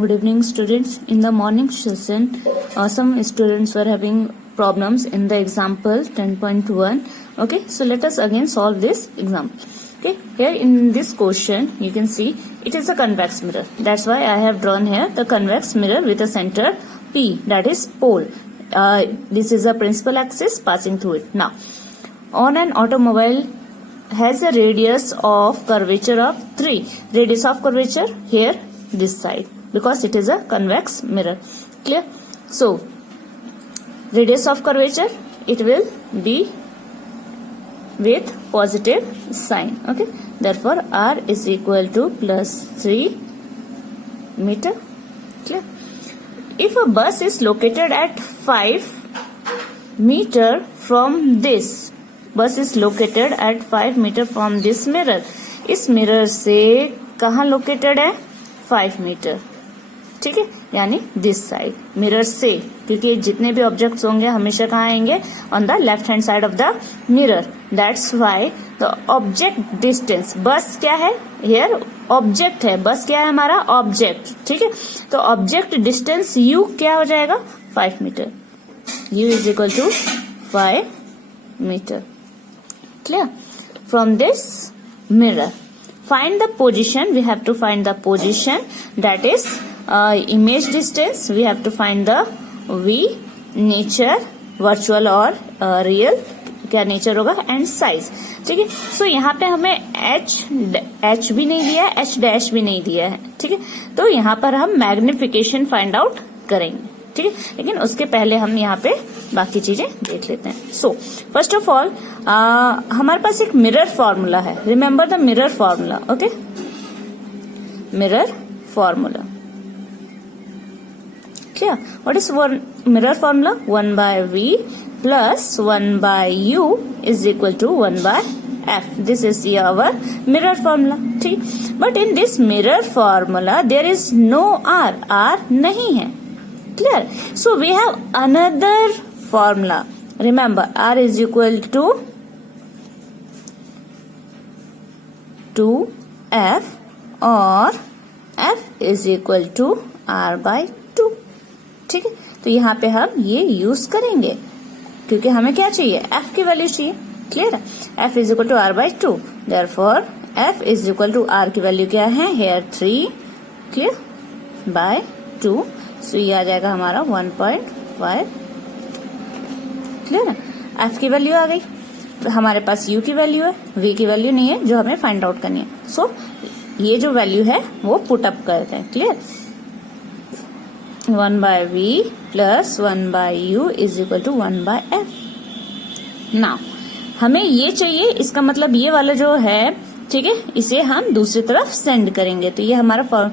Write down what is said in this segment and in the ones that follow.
Good evening, students. In the morning session, some students were having problems in the example 10.1. Okay, so let us again solve this example. Okay, here in this question, you can see it is a convex mirror. That's why I have drawn here the convex mirror with a center P, that is pole. This is a principal axis passing through it. Now, on an automobile has a radius of curvature of 3. Radius of curvature here this side, because it is a convex mirror. Clear? So, radius of curvature, it will be with positive sign. Okay, therefore R is equal to plus 3 meter. Clear? If a bus is located at 5 meter from this, bus is located at 5 meter from this mirror. इस mirror से कहाँ located है? 5 metre. ठीक है, यानी this side mirror से, क्योंकि जितने भी ऑब्जेक्ट्स होंगे हमेशा कहाँ आएंगे? On the left hand side of the mirror. That's why the object distance, बस क्या है? हियर ऑब्जेक्ट है, बस क्या है हमारा? ऑब्जेक्ट. ठीक है, तो ऑब्जेक्ट डिस्टेंस u क्या हो जाएगा? 5 मीटर. u is equal to 5 meter. Clear? From this mirror, find the position. We have to find the position, that is image distance. We have to find the v, nature, virtual और real, क्या nature होगा, and size. ठीक है, सो यहाँ पे हमें h भी नहीं दिया है, h डैश भी नहीं दिया है. ठीक है, तो यहाँ पर हम मैग्निफिकेशन फाइंड आउट करेंगे. ठीक है, लेकिन उसके पहले हम यहाँ पे बाकी चीजें देख लेते हैं. सो फर्स्ट ऑफ ऑल हमारे पास एक मिरर फॉर्मूला है. Remember the mirror formula. Okay, mirror formula. क्या? What is mirror formula? 1 by v plus 1 by u is equal to 1 by f. This is our mirror formula. ठीक, but in this mirror formula there is no r. r नहीं है. Clear? So we have another formula. Remember, R is equal to 2F or F is equal to R by 2. ठीक है, तो यहाँ पे हम ये यूज करेंगे क्योंकि हमें क्या चाहिए? F की वैल्यू चाहिए. क्लियर है? F is equal to R by 2. Therefore, F is equal to R की वैल्यू क्या है? Here 3. Clear? by 2. सो ये आ जाएगा हमारा 1.5. क्लियर है? एफ की वैल्यू आ गई, तो हमारे पास यू की वैल्यू है, वी की वैल्यू नहीं है जो हमें फाइंड आउट करनी है. सो ये जो वैल्यू है वो पुट अप करते हैं. Clear? 1 by v plus 1 by u is equal to 1 by f. Now हमें ये चाहिए, इसका मतलब ये वाला जो है, ठीक है, इसे हम दूसरी तरफ सेंड करेंगे. तो ये हमारा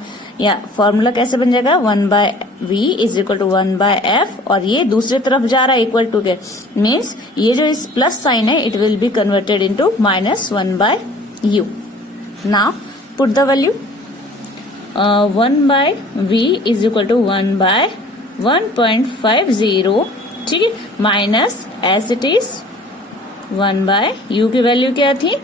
फॉर्मूला कैसे बन जाएगा? 1 by v is equal to 1 by f, और ये दूसरी तरफ जा रहा है इक्वल टू के, मीन्स ये जो इस प्लस साइन है it will be converted into minus 1 by u. Now put the value. 1 by v is equal to 1 by 1.50. ठीक है, minus as it is 1 by u की वैल्यू क्या थी?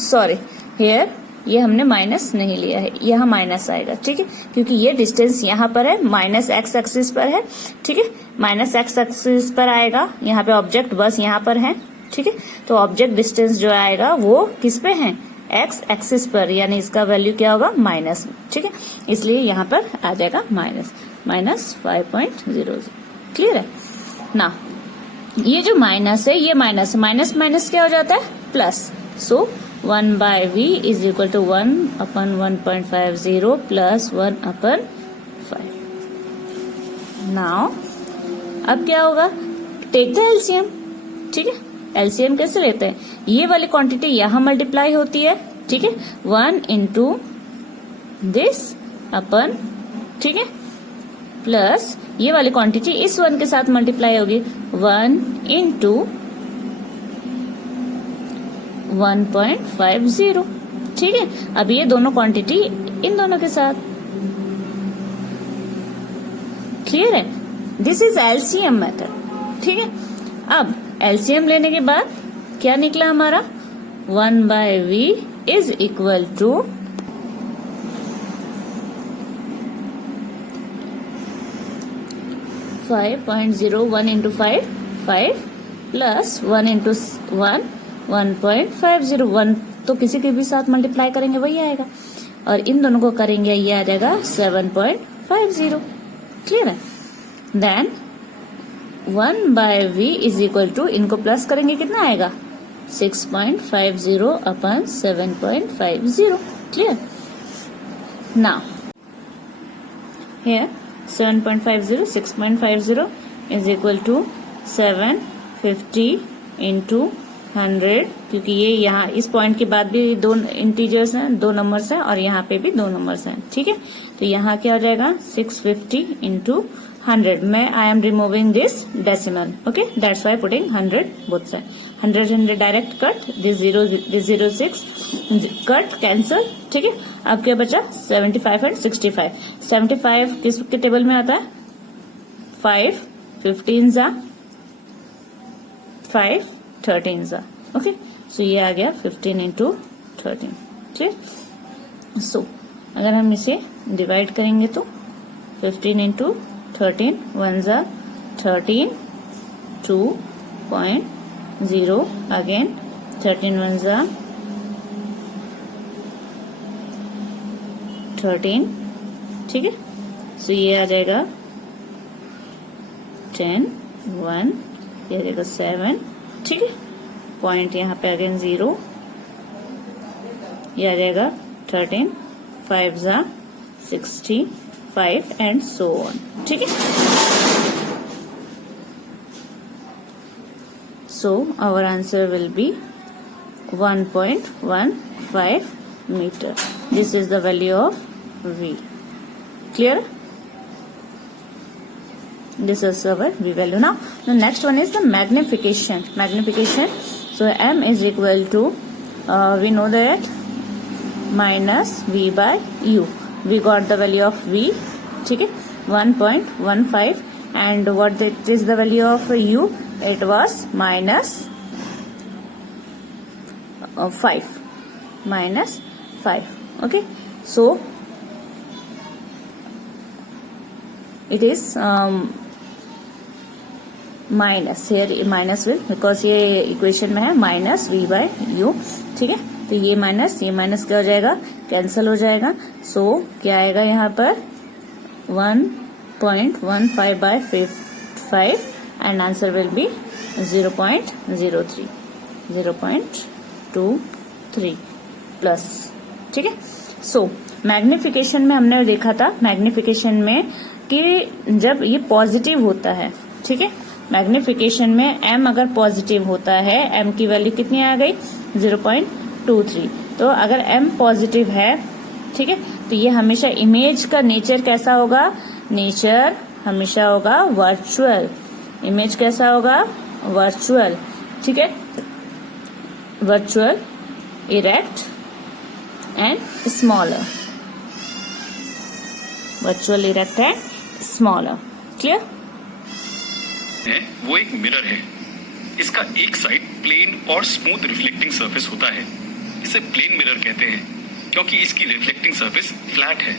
सॉरी, हेयर ये हमने माइनस नहीं लिया है, यहाँ माइनस आएगा. ठीक है, क्योंकि ये डिस्टेंस यहाँ पर है, माइनस एक्स एक्सिस पर है. ठीक है, माइनस एक्स एक्सिस पर आएगा. यहाँ पे ऑब्जेक्ट बस यहाँ पर है. ठीक है, तो ऑब्जेक्ट डिस्टेंस जो आएगा वो किस पे है? एक्स एक्सिस पर, यानी इसका वैल्यू क्या होगा? माइनस. ठीक है, इसलिए यहाँ पर आ जाएगा माइनस 5.00. क्लियर है ना? ये जो माइनस है ये माइनस माइनस क्या हो जाता है? Plus. So 1 by v is equal to 1 upon 1.50 plus 1 upon 5. Now, अब क्या होगा? Take the LCM. ठीक है, एलसीएम कैसे लेते हैं? ये वाली क्वांटिटी यहाँ मल्टीप्लाई होती है. ठीक है, 1 into दिस अपन, ठीक है, प्लस ये वाली क्वांटिटी इस 1 के साथ मल्टीप्लाई होगी. 1 into 1.50. ठीक है, अब ये दोनों क्वांटिटी इन दोनों के साथ. क्लियर है? This is LCM method. ठीक है, अब एलसीएम लेने के बाद क्या निकला हमारा? 1 by v is equal to 5.01 into 5 5 plus 1 into 1 1.501, तो किसी के भी साथ मल्टीप्लाई करेंगे वही आएगा, और इन दोनों को करेंगे ये आ जाएगा 7.50। क्लियर है? Then 1/v is equal to, इनको प्लस करेंगे कितना आएगा 6.50 अपन 7.50। Clear? Now here 7.50 6.50 is equal to 750 into 100, क्योंकि ये यहाँ इस पॉइंट के बाद भी दो इंटीजर्स हैं, दो नंबर्स हैं, और यहाँ पे भी दो नंबर्स हैं। ठीक है, तो यहाँ क्या हो जाएगा 650 into 100 में I am removing this decimal, okay, that's why putting 100 both side. 100 direct cut, this 06 cut cancel. ठीक है, अब क्या बचा 75 एंड 65। 75 किसके टेबल में आता है 5 15 जा 5 13 जा, ओके, सो ये आ गया 15 into 13। ठीक, सो अगर हम इसे डिवाइड करेंगे तो 15 into 13 1 जा 13 2.0 अगेन 13 1 जा 13। ठीक है, सो ये आ जाएगा 10 1, ये आ जाएगा 7। ठीक है, पॉइंट यहाँ पे अगेन 0, ये आ जाएगा 13 5 जा 65 एंड सो ऑन। ठीक है, so our answer will be 1.15 meter. This is the value of V. Clear? This is our V value. Now the next one is the magnification. So M is equal to we know that minus V by U. We got the value of V. ठीक है, 1.15, and what it is the value of U? It was minus 5, minus 5. Okay, so it is minus, here minus will, because ये equation में है minus V by U। ठीक है, तो ये minus क्या हो जाएगा, कैंसिल हो जाएगा। सो क्या आएगा यहाँ पर 1.15 by 5 and answer will be 0.23 plus. ठीक है, सो मैग्निफिकेशन में हमने देखा था, मैग्निफिकेशन में कि जब ये पॉजिटिव होता है, ठीक है, मैग्निफिकेशन में m अगर पॉजिटिव होता है, m की वैल्यू कितनी आ गई 0.23, तो अगर m पॉजिटिव है, ठीक है, तो ये हमेशा इमेज का नेचर कैसा होगा, नेचर हमेशा होगा वर्चुअल। इमेज कैसा होगा, वर्चुअल। ठीक है, virtual, erect and smaller, virtual, erect and smaller. Clear? वो एक मिरर है। इसका एक साइड प्लेन और स्मूथ रिफ्लेक्टिंग सरफेस होता है। इसे प्लेन मिरर कहते हैं क्योंकि इसकी रिफ्लेक्टिंग सरफेस फ्लैट है।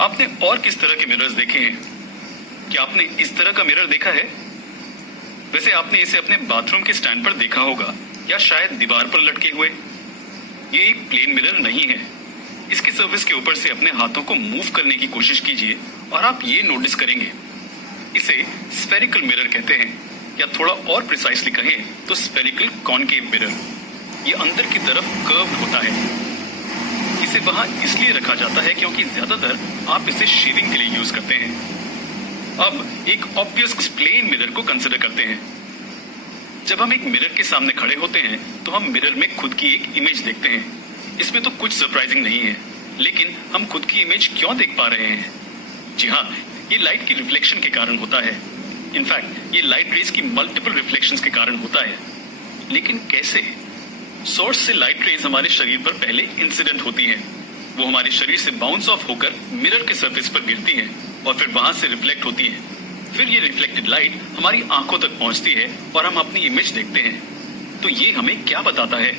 आपने और किस तरह के मिरर्स देखे हैं? क्या आपने इस तरह का मिरर देखा है? वैसे आपने इसे अपने बाथरूम के स्टैंड पर देखा होगा या शायद दीवार पर लटके हुए। ये एक प्लेन मिरर नहीं है। इसके सरफेस के ऊपर से अपने हाथों को मूव करने की कोशिश कीजिए और आप ये नोटिस करेंगे, इसे स्फेरिकल मिरर कहते हैं, या थोड़ा और प्रिसाइसली कहें तो स्फेरिकल कॉनकेव मिरर। ये अंदर की तरफ कर्व्ड होता है। इसे वहां इसलिए रखा जाता है क्योंकि ज्यादातर आप इसे शेविंग के लिए यूज करते हैं। अब एक ऑब्वियस प्लेन मिरर को कंसिडर करते हैं। जब हम एक मिरर के सामने खड़े होते हैं तो हम मिरर में खुद की एक इमेज देखते हैं। इसमें तो कुछ सरप्राइजिंग नहीं है, लेकिन हम खुद की इमेज क्यों देख पा रहे हैं? जी हाँ, ये लाइट की रिफ्लेक्शन के कारण होता है। इनफैक्ट ये लाइट रेज की मल्टीपल रिफ्लेक्शंस के कारण होता है। लेकिन कैसे? सोर्स से लाइट रेज हमारे शरीर पर पहले इंसिडेंट होती हैं। वो हमारे शरीर से बाउंस ऑफ होकर मिरर के सरफेस पर गिरती हैं और फिर वहां से रिफ्लेक्ट होती हैं। फिर ये रिफ्लेक्टेड लाइट हमारी आंखों तक पहुंचती है और हम अपनी इमेज देखते हैं। तो ये हमें क्या बताता है?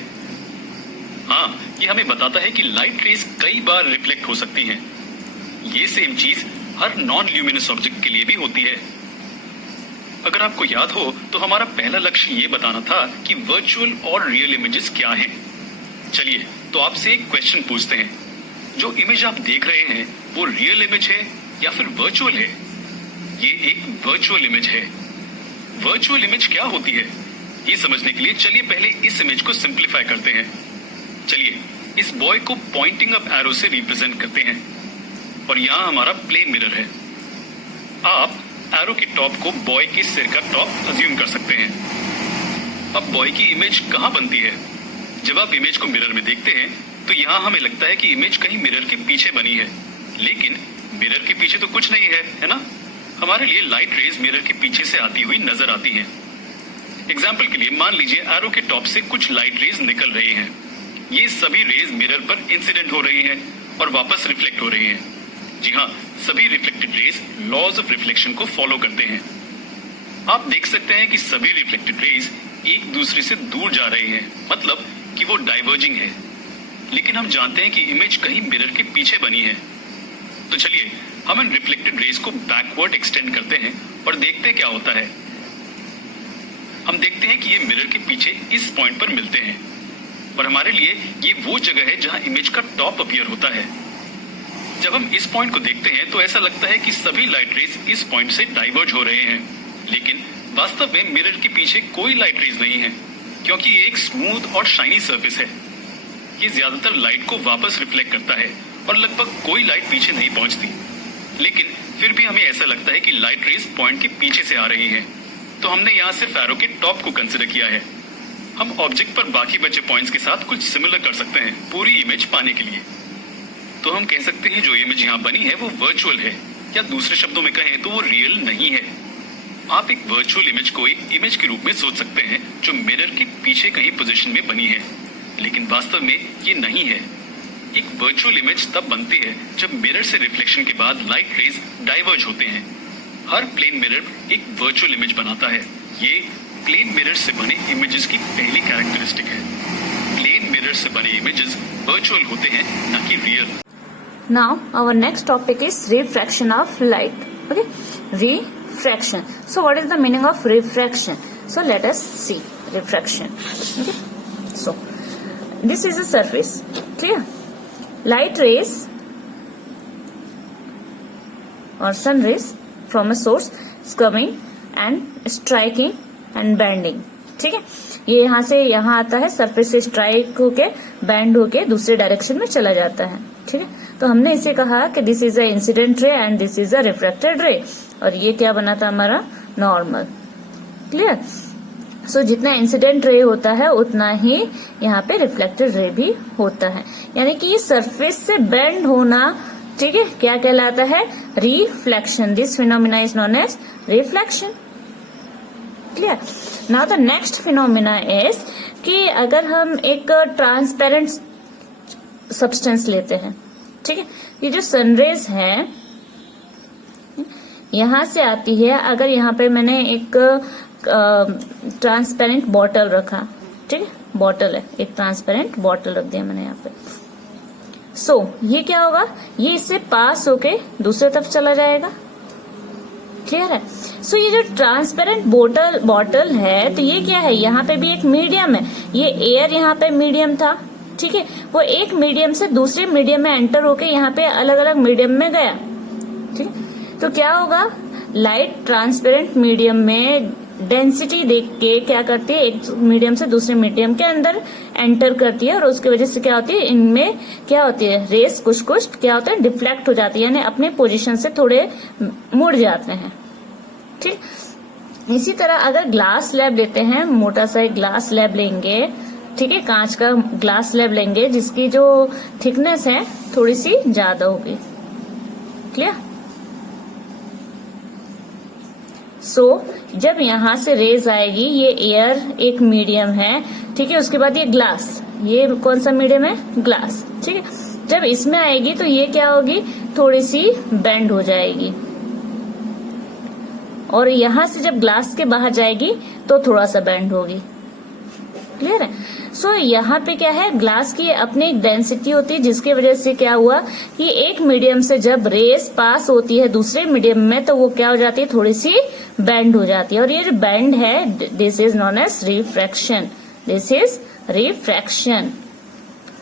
हाँ, ये हमें बताता है कि लाइट रेज कई बार रिफ्लेक्ट हो सकती हैं। ये सेम चीज हर नॉन ल्यूमिनस ऑब्जेक्ट के लिए भी होती है। अगर आपको याद हो तो हमारा पहला लक्ष्य ये बताना था कि वर्चुअल और रियल इमेजेस क्या हैं। चलिए तो आपसे एक क्वेश्चन पूछते हैं, जो इमेज आप देख रहे हैं वो रियल इमेज है या फिर वर्चुअल है? ये एक वर्चुअल इमेज है। वर्चुअल इमेज क्या होती है ये समझने के लिए चलिए पहले इस इमेज को सिंप्लीफाई करते हैं। चलिए इस बॉय को पॉइंटिंग अप एरो से रिप्रेजेंट करते हैं और यहाँ हमारा प्लेन मिरर है। आप एरो के टॉप को बॉय के सिर का टॉप अज्यूम कर सकते हैं। अब बॉय की इमेज कहाँ बनती है? जब आप इमेज को मिरर में देखते हैं तो यहाँ हमें लगता है कि इमेज कहीं मिरर के पीछे बनी है, लेकिन मिरर के पीछे तो कुछ नहीं है ना? हमारे लिए लाइट रेज मिरर के पीछे से आती हुई नजर आती हैं। एग्जाम्पल के लिए मान लीजिए एरो के टॉप से कुछ लाइट रेज निकल रही हैं। ये सभी रेज मिरर पर इंसिडेंट हो रही हैं और वापस रिफ्लेक्ट हो रही हैं। जी हाँ, सभी reflected rays laws of reflection को फॉलो करते हैं। आप देख सकते हैं कि सभी रिफ्लेक्टेड रेज एक दूसरे से दूर जा रही हैं, मतलब कि वो डाइवर्जिंग है। लेकिन हम जानते हैं कि इमेज कहीं मिरर के पीछे बनी है। तो चलिए हम इन रिफ्लेक्टेड रेज को बैकवर्ड एक्सटेंड करते हैं और देखते हैं क्या होता है। हम देखते हैं कि ये मिरर के पीछे इस पॉइंट पर मिलते हैं और हमारे लिए ये वो जगह है जहां इमेज का टॉप अपीयर होता है। जब हम इस पॉइंट को देखते हैं तो ऐसा लगता है कि सभी लाइट रेज इस पॉइंट से डाइवर्ज हो रहे हैं, लेकिन वास्तव में मिरर के पीछे कोई लाइट रेज नहीं है, क्योंकि ये एक स्मूथ और शाइनी सरफेस है। ये ज्यादातर लाइट को वापस रिफ्लेक्ट करता है और लगभग कोई लाइट पीछे नहीं पहुंचती, लेकिन फिर भी हमें ऐसा लगता है कि लाइट रेज पॉइंट के पीछे से आ रही हैं। तो हमने यहाँ सिर्फ एरो के टॉप को कंसिडर किया है। हम ऑब्जेक्ट पर बाकी बचे पॉइंट्स के साथ कुछ सिमिलर कर सकते हैं पूरी इमेज पाने के लिए। तो हम कह सकते हैं जो इमेज यहाँ बनी है वो वर्चुअल है, या दूसरे शब्दों में कहें तो वो रियल नहीं है। आप एक वर्चुअल इमेज को एक इमेज के रूप में सोच सकते हैं जो मिरर के पीछे कहीं पोजीशन में बनी है, लेकिन वास्तव में ये नहीं है। एक वर्चुअल इमेज तब बनती है जब मिरर से रिफ्लेक्शन के बाद लाइट रेज डाइवर्ज होते हैं। हर प्लेन मिरर एक वर्चुअल इमेज बनाता है। ये प्लेन मिरर से बने इमेजेस की पहली कैरेक्टरिस्टिक है। प्लेन मिरर से बने इमेजेस वर्चुअल होते हैं, न कि real. Now our next topic is refraction of light. Okay, refraction. So what is the meaning of refraction? So let us see refraction. Okay, so this is a surface. Clear? Light rays or sun rays from a source is coming and striking and bending. ठीक है, ये यहाँ से यहाँ आता है, surface से strike होके बैंड होके दूसरे डायरेक्शन में चला जाता है। ठीक है, तो हमने इसे कहा कि this is a incident ray and this is a refracted रे, और ये क्या बना था हमारा नॉर्मल। क्लियर? सो जितना इंसिडेंट रे होता है उतना ही यहाँ पे रिफ्लेक्टेड रे भी होता है, यानी कि ये सरफेस से बेंड होना, ठीक है, क्या कहलाता है? Reflection. This phenomena is known as reflection. Clear? Now the next phenomena is कि अगर हम एक ट्रांसपेरेंट सब्सटेंस लेते हैं, ठीक है, ये जो सनरेज है यहां से आती है। अगर यहाँ पे मैंने एक ट्रांसपेरेंट बॉटल रखा, ठीक है, बॉटल है, एक ट्रांसपेरेंट बॉटल रख दिया मैंने यहाँ पे। सो ये क्या होगा? ये इससे पास होके दूसरे तरफ चला जाएगा। क्लियर है? सो ये जो ट्रांसपेरेंट बॉटल है, तो ये क्या है? यहाँ पे भी एक मीडियम है। ये एयर यहाँ पे मीडियम था, ठीक है, वो एक मीडियम से दूसरे मीडियम में एंटर होके यहाँ पे अलग अलग मीडियम में गया। ठीक है, तो क्या होगा? लाइट ट्रांसपेरेंट मीडियम में डेंसिटी देख के क्या करती है? एक मीडियम से दूसरे मीडियम के अंदर एंटर करती है, और उसकी वजह से क्या होती है? इनमें क्या होती है? रेस कुछ क्या होता है? डिफ्लेक्ट हो जाती है, यानी अपने पोजीशन से थोड़े मुड़ जाते हैं। ठीक, इसी तरह अगर ग्लास स्लैब लेते हैं, मोटा सा एक ग्लास स्लैब लेंगे, ठीक है, कांच का ग्लास स्लैब लेंगे जिसकी जो थिकनेस है थोड़ी सी ज्यादा होगी। क्लियर? सो जब यहां से रेज आएगी, ये एयर एक मीडियम है, ठीक है, उसके बाद ये ग्लास, ये कौन सा मीडियम है? ग्लास। ठीक है, जब इसमें आएगी तो ये क्या होगी? थोड़ी सी बेंड हो जाएगी, और यहां से जब ग्लास के बाहर जाएगी तो थोड़ा सा बेंड होगी। क्लियर है? सो यहाँ पे क्या है, ग्लास की अपनी एक डेंसिटी होती है जिसकी वजह से क्या हुआ कि एक मीडियम से जब रेस पास होती है दूसरे मीडियम में तो वो क्या हो जाती है, थोड़ी सी बेंड हो जाती है, और ये जो बेंड है this is known as refraction, this is refraction.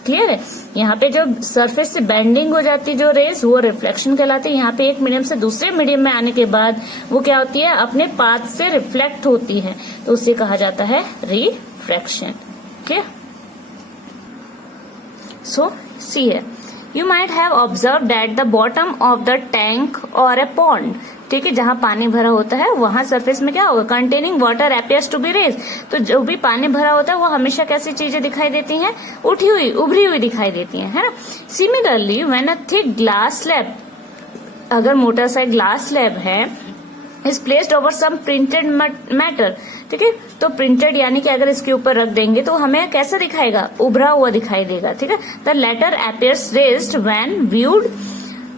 Clear है? यहाँ पे जो सरफेस से बेंडिंग हो जाती है जो रेस वो रिफ्लेक्शन कहलाती है। यहाँ पे एक मीडियम से दूसरे मीडियम में आने के बाद वो क्या होती है, अपने पाथ से रिफ्लेक्ट होती है, तो उसे कहा जाता है रिफ्रैक्शन। क्लियर? सो सी है, you might have observed at the bottom of the tank और ए पॉन्ड, ठीक है, जहां पानी भरा होता है वहां सरफेस में क्या होगा, containing water appears to be raised, तो जो भी पानी भरा होता है वो हमेशा कैसी चीजें दिखाई देती हैं, उठी हुई उभरी हुई दिखाई देती हैं, है ना। Similarly when a thick glass slab, अगर मोटा सा ग्लास स्लैब है, is placed over some printed matter, ठीक है, तो प्रिंटेड यानी कि अगर इसके ऊपर रख देंगे तो हमें कैसा दिखाएगा, उभरा हुआ दिखाई देगा, ठीक है। The letter appears raised when viewed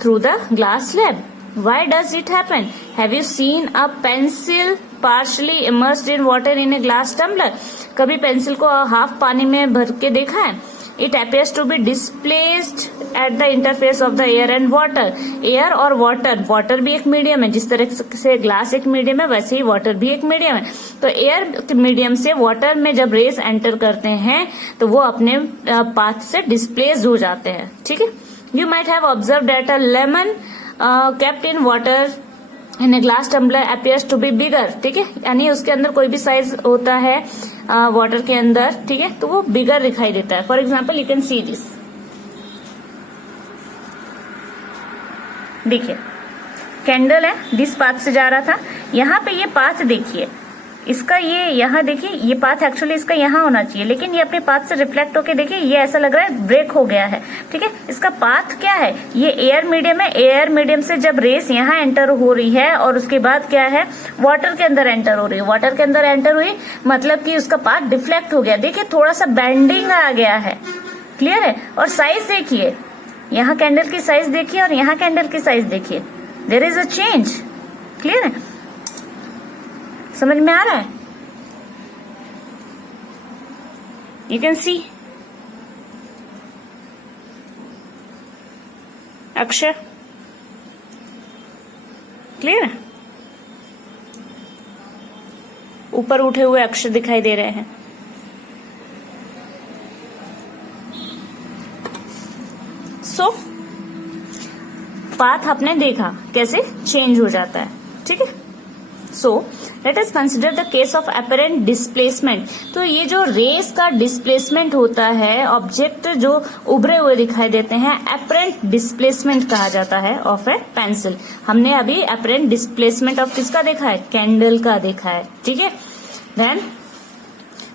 through the glass slab. Why does it happen? Have you seen a pencil partially immersed in water in a glass tumbler? कभी पेंसिल को हाफ पानी में भर के देखा है? It appears to be displaced at the interface of the air and water. Air और water भी एक मीडियम है, जिस तरह से ग्लास एक मीडियम है वैसे ही वाटर भी एक मीडियम है। तो एयर के मीडियम से वाटर में जब रेस एंटर करते हैं तो वो अपने पाथ से डिस्प्लेस हो जाते हैं, ठीक है। You might have observed that a lemon kept in water in a glass tumbler appears to be bigger, ठीक है, यानी उसके अंदर कोई भी साइज होता है वाटर के अंदर, ठीक है, तो वो बिगर दिखाई देता है। For example you can see this, देखिए कैंडल है, दिस पाथ से जा रहा था, यहाँ पे ये पाथ देखिए, इसका ये यहाँ देखिए ये पाथ एक्चुअली इसका यहाँ होना चाहिए, लेकिन ये अपने पाथ से रिफ्लेक्ट होके देखिए ये ऐसा लग रहा है ब्रेक हो गया है, ठीक है। इसका पाथ क्या है, ये एयर मीडियम है, एयर मीडियम से जब रेस यहाँ एंटर हो रही है और उसके बाद क्या है, वाटर के अंदर एंटर हो रही है, वाटर के अंदर एंटर हुई मतलब कि उसका पाथ डिफ्लेक्ट हो गया, देखिए थोड़ा सा बेंडिंग आ गया है। क्लियर है? और साइज देखिए, यहाँ कैंडल की साइज देखिए और यहाँ कैंडल की साइज देखिए, there is a change. Clear है? समझ में आ रहा है? You can see. अक्षर क्लियर है? ऊपर उठे हुए अक्षर दिखाई दे रहे हैं। सो पाथ आपने देखा कैसे चेंज हो जाता है, ठीक है। So let us consider the case of apparent displacement. तो ये जो रेस का डिस्प्लेसमेंट होता है, ऑब्जेक्ट जो उभरे हुए दिखाई देते हैं, अपरेंट डिस्प्लेसमेंट कहा जाता है ऑफ ए पेंसिल। हमने अभी अपरेंट डिस्प्लेसमेंट ऑफ किसका देखा है, कैंडल का देखा है, ठीक है। Then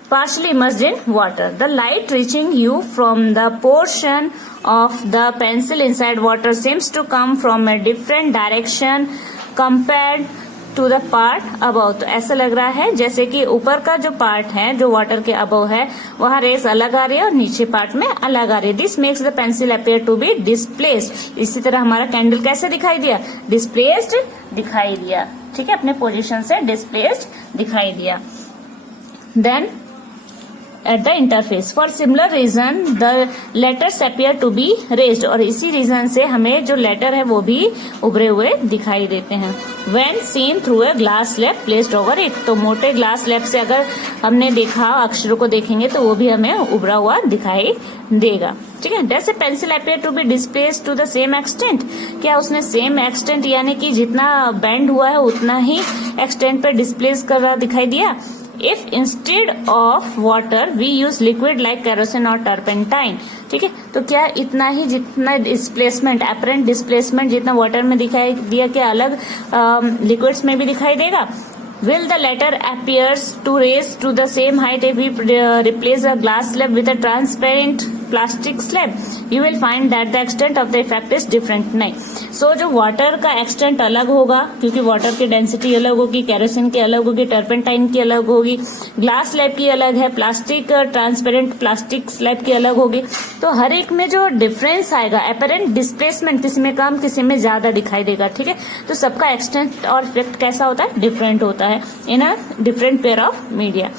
partially immersed in water. The light reaching you from the portion of the pencil inside water seems to come from a different direction compared to the part above. तो ऐसा लग रहा है जैसे कि ऊपर का जो पार्ट है जो वाटर के अबव है वहाँ रेस अलग आ रही है और नीचे पार्ट में अलग आ रही है। This makes the pencil appear to be displaced. इसी तरह हमारा कैंडल कैसे दिखाई दिया, डिस्प्लेस्ड दिखाई दिया, ठीक है, अपने पोजीशन से डिस्प्लेस्ड दिखाई दिया। Then at the interface for similar reason the letters appear to be raised, और इसी रीजन से हमें जो लेटर है वो भी उभरे हुए दिखाई देते हैं। when seen through a glass slab placed over it, तो मोटे ग्लास स्लैब से अगर हमने देखा अक्षरों को देखेंगे तो वो भी हमें उभरा हुआ दिखाई देगा, ठीक है। does a pencil appear to be displaced to the same extent, क्या उसने सेम एक्सटेंट यानी कि जितना बेंड हुआ है उतना ही एक्सटेंट पे डिस्प्लेस कर रहा दिखाई दिया। If instead of water we use liquid like kerosene or turpentine, ठीक है, तो क्या इतना ही जितना डिस्प्लेसमेंट, अपरेंट डिस्प्लेसमेंट जितना वाटर में दिखाई दिया क्या अलग लिक्विड्स में भी दिखाई देगा। Will the letter appears to raise to the same height if we replace a glass slab with a transparent plastic slab? You will find that the extent of the effect is different. नहीं, सो जो water का extent अलग होगा क्योंकि water की density अलग होगी, kerosene की अलग होगी, टर्पेंटाइन की अलग होगी, ग्लास स्लैब की अलग है, प्लास्टिक ट्रांसपेरेंट प्लास्टिक स्लैब की अलग होगी। तो हर एक में जो डिफरेंस आएगा, अपरेंट डिस्प्लेसमेंट किसी में कम किसी में ज्यादा दिखाई देगा, ठीक है। तो सबका एक्सटेंट और इफेक्ट कैसा होता है, डिफरेंट होता है in a different pair of media.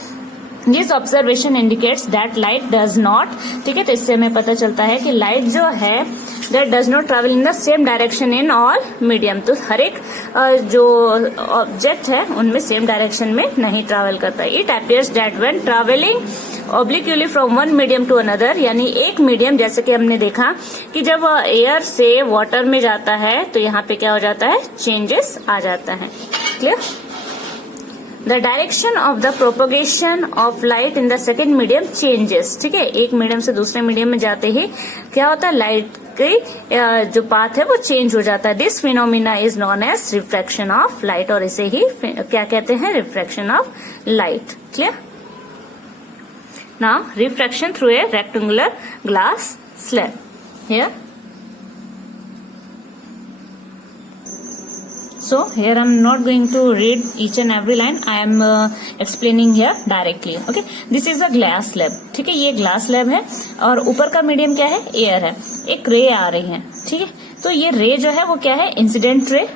This observation indicates that light does not, ठीक है, तो इससे हमें पता चलता है कि लाइट जो है that does not travel in the same direction in all medium. तो हर एक जो ऑब्जेक्ट है उनमें सेम डायरेक्शन में नहीं ट्रेवल करता। It appears that when travelling obliquely from one medium to another, यानी एक मीडियम, जैसे कि हमने देखा कि जब एयर से वाटर में जाता है तो यहाँ पे क्या हो जाता है, चेंजेस आ जाता है। Clear? The direction of the propagation of light in the second medium changes, ठीक है, एक मीडियम से दूसरे मीडियम में जाते ही क्या होता है, लाइट की जो पाथ है वो चेंज हो जाता है। This phenomena is known as refraction of light, और इसे ही क्या कहते हैं, refraction of light. Clear? Now refraction through a rectangular glass slab. Here So here I am not going to read each and every line. I am explaining here directly. Okay, this is a glass slab. ठीक है, ये glass slab है और ऊपर का medium क्या है, air है। एक रे आ रही है, ठीक है, तो ये रे जो है वो क्या है, इंसिडेंट रे,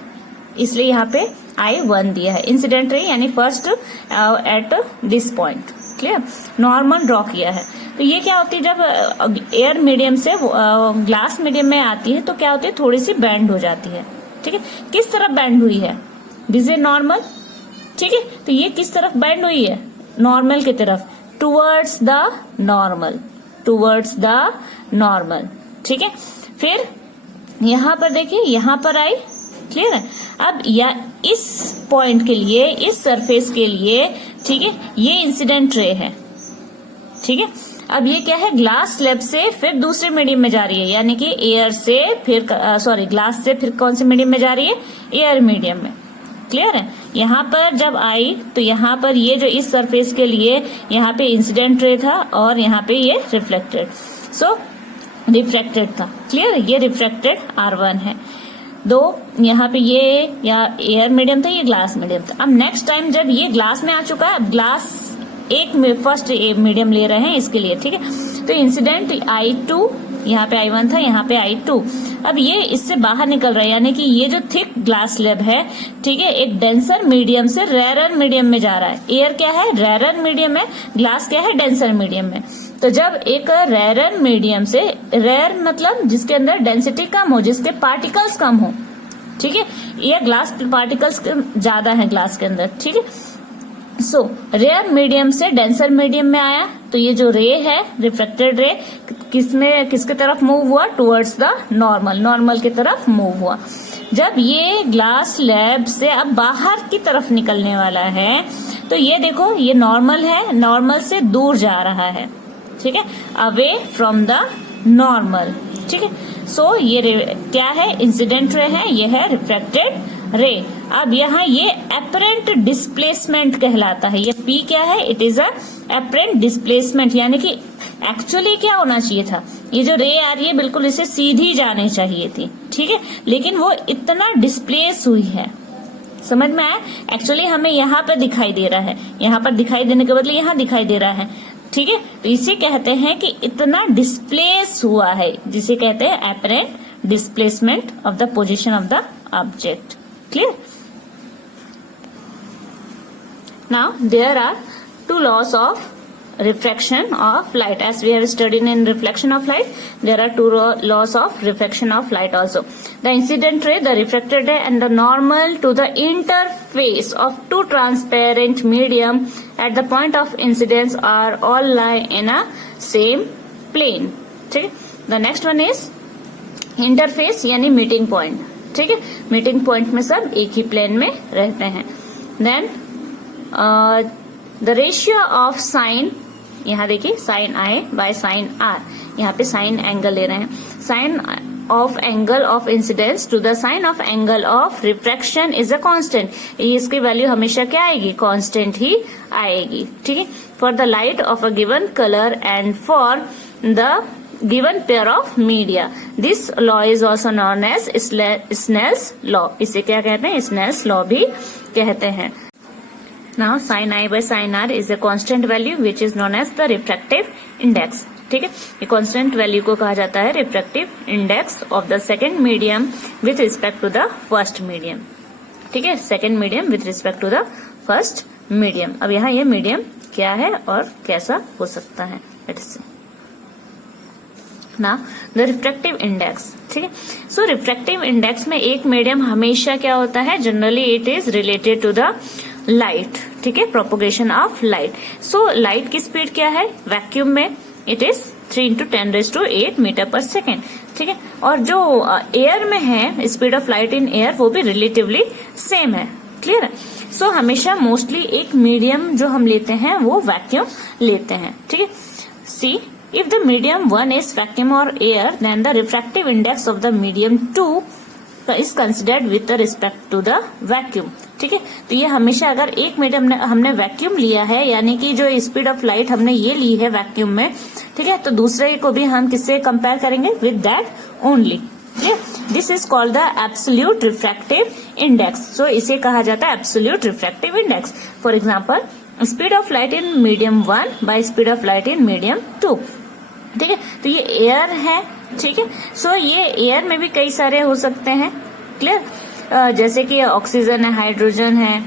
इसलिए यहाँ पे I1 दिया है। इंसिडेंट रे यानी first at this point. Clear? Normal draw किया है। तो ये क्या होती है, जब एयर मीडियम से ग्लास मीडियम में आती है तो क्या होती है, थोड़ी सी बैंड हो जाती है। ठीक है, किस तरफ बैंड हुई है, दिस इज नॉर्मल। ठीक है, तो ये किस तरफ बैंड हुई है, नॉर्मल की तरफ, towards the normal, towards the normal. ठीक है, फिर यहां पर देखिए, यहां पर आई। क्लियर है? अब या इस पॉइंट के लिए, इस सरफेस के लिए, ठीक है, ये इंसिडेंट रे है। ठीक है, अब ये क्या है, ग्लास स्लैब से फिर दूसरे मीडियम में जा रही है, यानी कि एयर से फिर ग्लास से फिर कौन से मीडियम में जा रही है, एयर मीडियम में। क्लियर है? यहाँ पर जब आई तो यहाँ पर ये जो इस सरफेस के लिए यहाँ पे इंसिडेंट रे था और यहाँ पे ये रिफ्लेक्टेड, सो रिफ्रैक्टेड था। क्लियर है? ये रिफ्रैक्टेड R1 है। दो यहाँ पे ये या एयर मीडियम था, ये ग्लास मीडियम था। अब नेक्स्ट टाइम जब ये ग्लास में आ चुका है, ग्लास एक में फर्स्ट मीडियम ले रहे हैं इसके लिए। ठीक है, तो इंसिडेंट I2, यहाँ पे I1 था, यहाँ पे I2। अब ये इससे बाहर निकल रहा है, यानी कि ये जो थिक ग्लास स्लैब है, ठीक है, एक डेंसर मीडियम से रेयर मीडियम में जा रहा है। एयर क्या है, रेयर मीडियम है, ग्लास क्या है, डेंसर मीडियम में। तो जब एक रेयर मीडियम से, रेयर मतलब जिसके अंदर डेंसिटी कम हो, जिसके पार्टिकल्स कम हो, ठीक है, ये ग्लास पार्टिकल्स ज्यादा है ग्लास के अंदर। ठीक है, सो रेयर मीडियम से डेंसर मीडियम में आया, तो ये जो रे है, रिफ्लेक्टेड रे, किसके तरफ मूव हुआ, टुवर्ड्स द नॉर्मल, नॉर्मल की तरफ मूव हुआ। जब ये ग्लास स्लैब से अब बाहर की तरफ निकलने वाला है, तो ये देखो, ये नॉर्मल है, नॉर्मल से दूर जा रहा है। ठीक है, अवे फ्रॉम द नॉर्मल। ठीक है, सो ये क्या है, इंसिडेंट रे है, ये है रिफ्लेक्टेड रे। अब यहाँ ये अपरेंट डिस्प्लेसमेंट कहलाता है। ये P क्या है, it is a apparent displacement, यानी कि एक्चुअली क्या होना चाहिए था, ये जो रे आ रही है बिल्कुल इसे सीधी जानी चाहिए थी। ठीक है, लेकिन वो इतना डिस्प्लेस हुई है। समझ में आया? एक्चुअली हमें यहाँ पर दिखाई दे रहा है, यहाँ पर दिखाई देने के बदले यहाँ दिखाई दे रहा है। ठीक है, तो इसे कहते हैं कि इतना डिस्प्लेस हुआ है, जिसे कहते हैं apparent displacement of the position of the object. Clear? Now there are two laws of refraction of light. As we have studied in reflection of light, there are two laws of refraction of light also. The incident ray, the refracted ray, and the normal to the interface of two transparent medium at the point of incidence are all lie in a same plane. ठीक है? The next one is interface यानी meeting point. ठीक है, meeting point में सब एक ही plane में रहते हैं। Then the ratio of sine, यहाँ देखिए sine I by sine R, यहाँ पे साइन एंगल ले रहे हैं। Sine of angle of incidence to the sine of angle of refraction is a constant. इसकी वैल्यू हमेशा क्या आएगी, कांस्टेंट ही आएगी। ठीक है, for the light of a given colour and for the given pair of media. This law is also known as Snell's law. इसे क्या कहते हैं, Snell's law भी कहते हैं। Now sin I by sin R is a constant value which is known as the refractive index. ठीक है, ये constant value को कहा जाता है refractive index of the second medium with respect to the first medium. ठीक है, second medium with respect to the first medium. अब यहाँ ये medium क्या है और कैसा हो सकता है। लेट्स सी ना द रिफ्रैक्टिव इंडेक्स। ठीक है, सो रिफ्रैक्टिव इंडेक्स में एक मीडियम हमेशा क्या होता है, generally it is related to the light. ठीक है, propagation of light. So light की स्पीड क्या है वैक्यूम में, it is 3 × 10⁸ meter per second. ठीक है, और जो एयर में है speed of light in air वो भी रिलेटिवली सेम है। क्लियर है। सो हमेशा मोस्टली एक मीडियम जो हम लेते हैं वो वैक्यूम लेते हैं। ठीक है, सी if the medium 1 is vacuum or air, then the refractive index of the medium 2 is considered with respect to the vacuum। ठीक है, तो ये हमेशा अगर एक मीडियम हमने वैक्यूम लिया है, यानी कि जो स्पीड ऑफ लाइट हमने ये ली है वैक्यूम में, ठीक है, तो दूसरे को भी हम किससे कंपेयर करेंगे, with that only. This is called the absolute refractive index. So इसे कहा जाता है absolute refractive index. For example, speed of light in medium 1 by speed of light in medium 2। ठीक है, तो ये एयर है। ठीक है, सो ये एयर में भी कई सारे हो सकते हैं। क्लियर, जैसे कि ऑक्सीजन है, हाइड्रोजन है।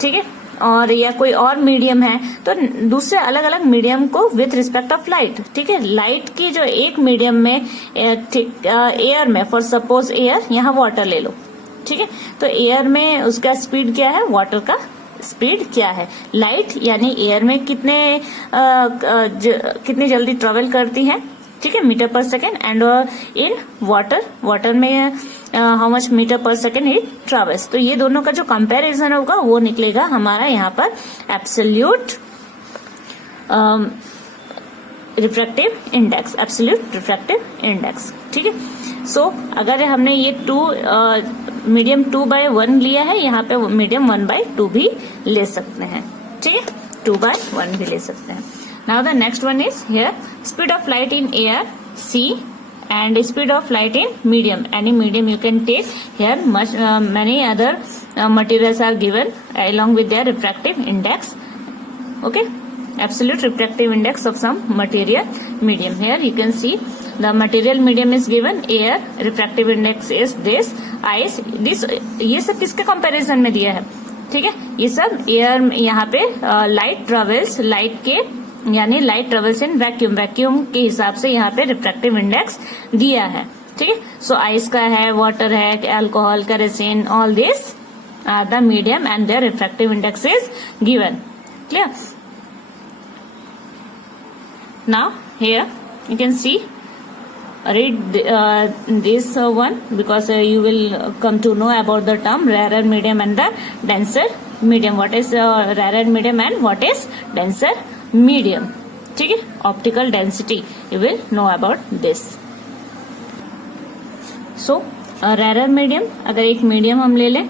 ठीक है, और या कोई और मीडियम है, तो दूसरे अलग अलग मीडियम को विथ रिस्पेक्ट ऑफ लाइट। ठीक है, लाइट की जो एक मीडियम में एयर में, फॉर सपोज एयर, यहाँ वाटर ले लो। ठीक है, तो एयर में उसका स्पीड क्या है, वाटर का स्पीड क्या है, लाइट यानी एयर में कितनी जल्दी ट्रेवल करती है। ठीक है, metre per second. And in water में how much metre per second it travels. तो ये दोनों का जो कंपैरिजन होगा वो निकलेगा हमारा यहाँ पर absolute refractive index, absolute refractive index. ठीक है, सो अगर हमने ये मीडियम 2/1 लिया है, यहाँ पे मीडियम 1/2 भी ले सकते हैं। ठीक है, 2/1 भी ले सकते हैं। Now the next one is here speed of light in air C and speed of light in medium. Any medium you can take here. Many other materials are given along with their refractive index. Okay, absolute refractive index of some material medium. Here you can see the material medium is given air, refractive index is this, ice, this। ये सब किसके comparison में दिया है, ठीक है, ये सब एयर, यहाँ पे लाइट ट्रेवल्स, लाइट के यानी light travels in vacuum, vacuum के हिसाब से यहाँ पे रिफ्रैक्टिव इंडेक्स दिया है। ठीक है, सो आइस का है, वाटर है, alcohol, kerosene, all this are the medium and their refractive index is given. Clear. Now here you can see, read this one because you will come to know about the term rarer medium and the denser medium. What is rarer medium and what is denser medium? ठीक है, optical density you will know about this. So rarer medium, अगर एक medium हम ले लें,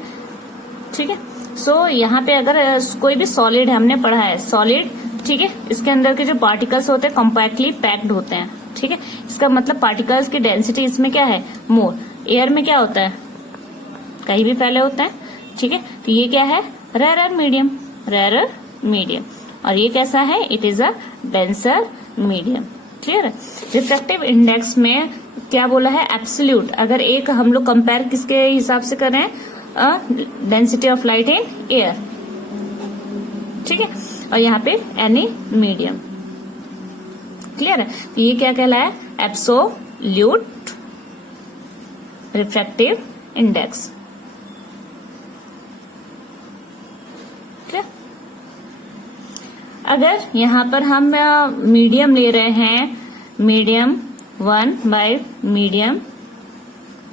ठीक है, सो यहाँ पे अगर कोई भी सॉलिड है, हमने पढ़ा है सॉलिड, ठीक है, इसके अंदर के जो पार्टिकल्स होते हैं कॉम्पैक्टली पैक्ड होते हैं। ठीक है, इसका मतलब पार्टिकल्स की डेंसिटी इसमें क्या है, मोर। एयर में क्या होता है, कहीं भी फैले होते हैं। ठीक है, तो ये क्या है, रेरर मीडियम, रेरर मीडियम। और ये कैसा है, it is a denser medium. Clear है। रिफ्रैक्टिव इंडेक्स में क्या बोला है, एब्सोल्यूट। अगर एक हम लोग कंपेयर किसके हिसाब से कर रहे हैं, density of light in air. ठीक है, और यहाँ पे एनी मीडियम। क्लियर है, तो ये क्या कहलाया, एब्सोल्यूट रिफ्रैक्टिव इंडेक्स। क्लियर। अगर यहाँ पर हम मीडियम ले रहे हैं, मीडियम 1 बाय मीडियम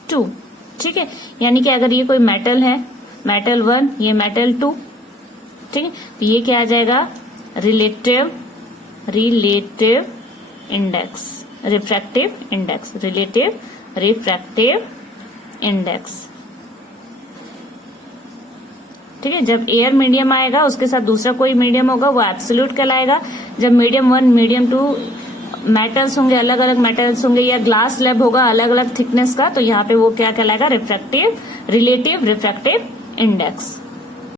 2, ठीक है, यानी कि अगर ये कोई मेटल है, मेटल 1, ये मेटल 2, ठीक है, तो ये क्या आ जाएगा, relative index, refractive index, relative refractive index. ठीक है, जब एयर मीडियम आएगा उसके साथ दूसरा कोई मीडियम होगा वो एब्सोल्यूट कहलाएगा। जब मीडियम 1 मीडियम 2 मेटल्स होंगे, अलग अलग मेटल्स होंगे, या ग्लास स्लैब होगा अलग अलग थिकनेस का, तो यहाँ पे वो क्या कहलाएगा, रिफ्रैक्टिव रिलेटिव रिफ्रैक्टिव इंडेक्स।